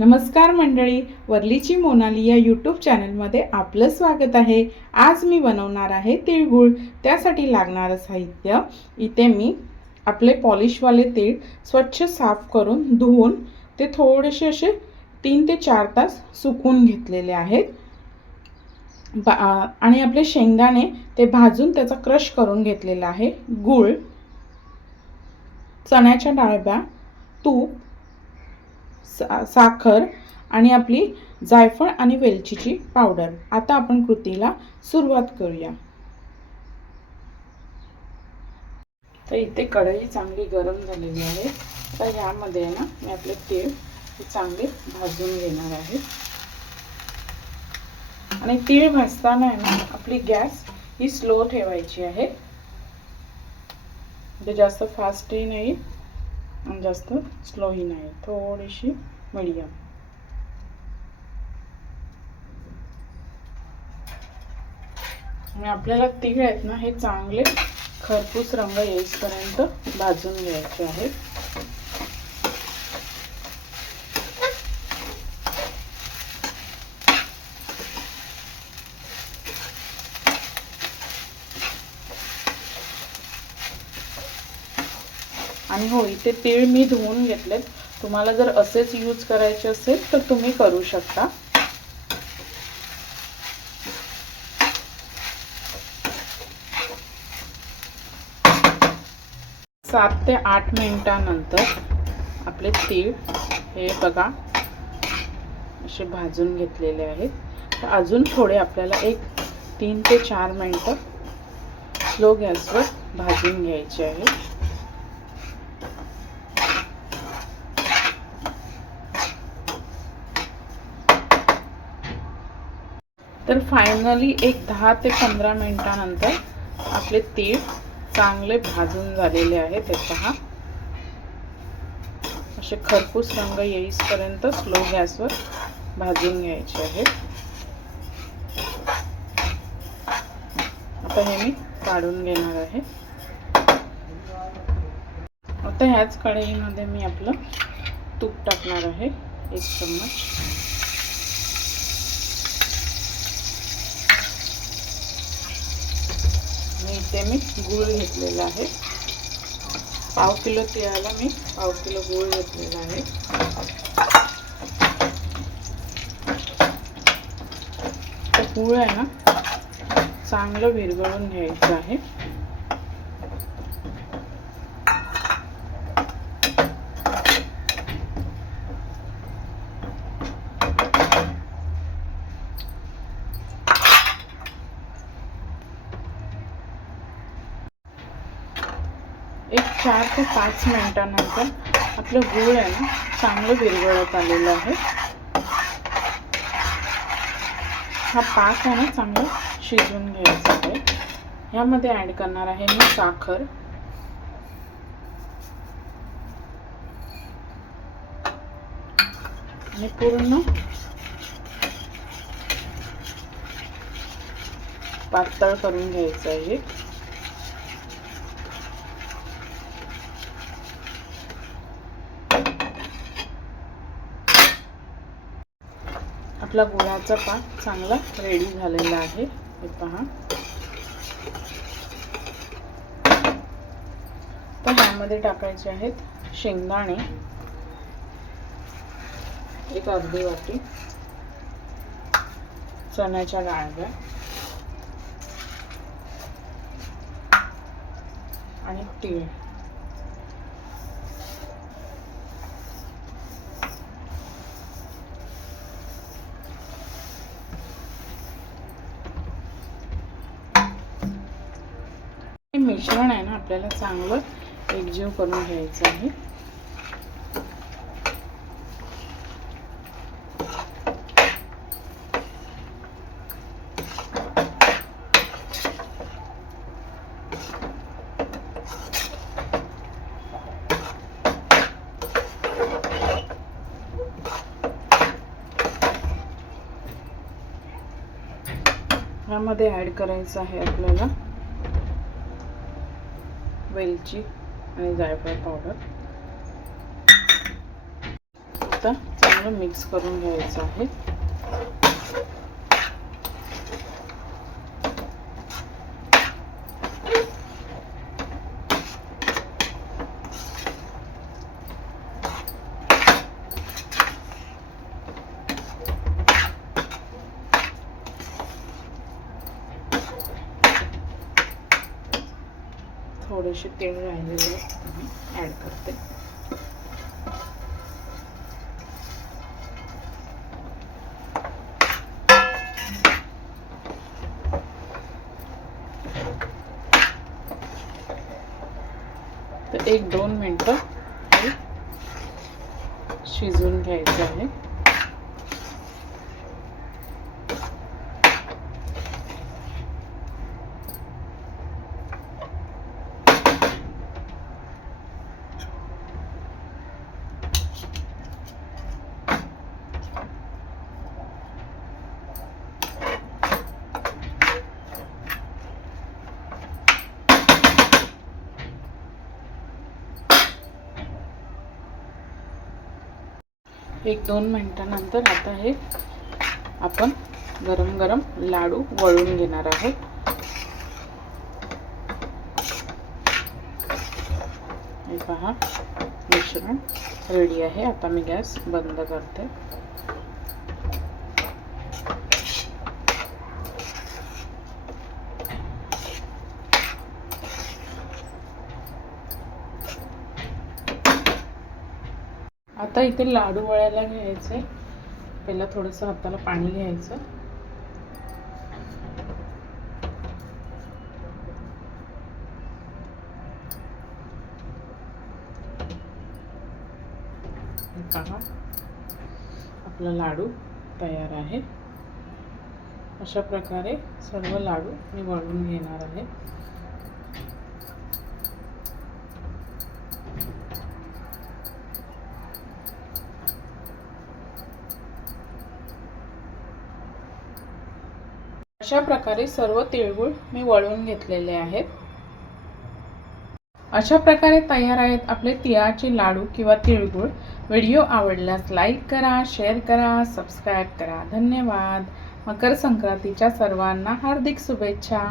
नमस्कार मंडळी, वरलीची मोनाली या यूट्यूब चॅनलमध्ये आपलं स्वागत आहे। आज मी बनवणार आहे तिळगुळ। त्यासाठी लागणारं साहित्य इथे मी आपले पॉलिशवाले तीळ स्वच्छ साफ करून धुवून ते थोडेसे असे 3 ते 4 तास सुकून घेतलेले आहेत। आणि आपले शेंगदाणे ते भाजून त्याचा क्रश करून घेतलेला आहे। गूळ, चण्याच्या डाळब्या, तूप, साखर आणि आपली जायफळ आणि वेलचीची पावडर। आता आपण कृतीला सुरुवात करूया। तर इथे कढई चांगली गरम झालेली आहे। तर यामध्ये ना मी आपले तीळ चांगले भाजून घेणार आहे। आणि तीळ भाजताना ना आपली गॅस ही स्लो ठेवायची आहे। म्हणजे जास्त फास्टही नाही आणि जास्त स्लोही नाही, थोडीशी मीडियम। आणि आपल्याला तीळ आहेत ना हे चांगले खरपूस रंग येईपर्यंत भाजून घ्यायचे आहे। आणि हो, इथे तीळ मी धुवून घेतलेत। तुम्हाला जर असेच यूज करायचे असेल तर तुम्ही करू शकता। सात ते 8 मिनिटांनंतर आपले तीळ हे बघा असे भाजून घेतलेले आहेत। तर अजून थोडे आपल्याला 3 ते 4 मिनिटं स्लो गॅसवर भाजून घ्यायचे आहे। तर फायनली 10 ते 15 मिनिटांनंतर आपले तीळ चांगले भाजून झालेले आहेत। ते पहा, असे खरपूस रंग येईपर्यंत स्लो गॅसवर भाजून घ्यायचे आहे। आता हे मी काढून घेणार आहे। आता ह्याच कढईमध्ये मी आपलं तूप टाकणार आहे, 1 चम्मच। इथे मी गूळ घेतलेला आहे। पाव किलो तिळाला मी पाव किलो गूळ घेतलेला आहे। तर गूळ आहे ना चांगलं विरघळून घ्यायचं आहे। एक 4 ते 5 मिनिटांनंतर आपलं गूळ आहे ना चांगलं विरघळत आलेलं आहे। हा पाक आहे ना चांगला शिजवून घ्यायचा आहे। यामध्ये ॲड करणार आहे मी साखर, आणि पूर्ण पातळ करून घ्यायचं आहे। आपला गुळाचा पाक चांगला रेडी झालेला आहे, हे पहा। तर यामध्ये टाकायचे आहेत शेंगदाणे, 1 अर्धी वाटी, चण्याच्या डाळब्या आणि तीळ। हे मिश्रण आहे ना आपल्याला चांगलं एकजीव करून घ्यायचं आहे। यामध्ये ॲड करायचं आहे आपल्याला वेलची आणि जायफळ पावडर। आता चांगलं मिक्स करून घ्यायचं आहे. थोडेसे तेल राहिलेले ॲड करते. तर 1-2 मिनिटं हे शिजवून घ्यायचं आहे. एक 2 मिनिटानंतर आता हे आपण गरम गरम लाडू वळून घेणार आहोत. हे पहा, मिश्रण रेडी आहे. आता मी गॅस बंद करते. आता इथे लाडू वळायला घ्यायचे. पहिला थोडंसं हाताला पाणी घ्यायचं. पहा, आपला लाडू तयार आहे. अशा प्रकारे सर्व लाडू मी वळून घेणार आहे. अशा प्रकारे सर्व तिळगुळ मी वळून घेतलेले आहेत. अशा प्रकारे तयार आहेत आपले तिळाचे लाडू किंवा तिळगुळ. व्हिडिओ आवडल्यास लाईक करा, शेअर करा, सबस्क्राईब करा. धन्यवाद. मकर संक्रांतीच्या सर्वांना हार्दिक शुभेच्छा.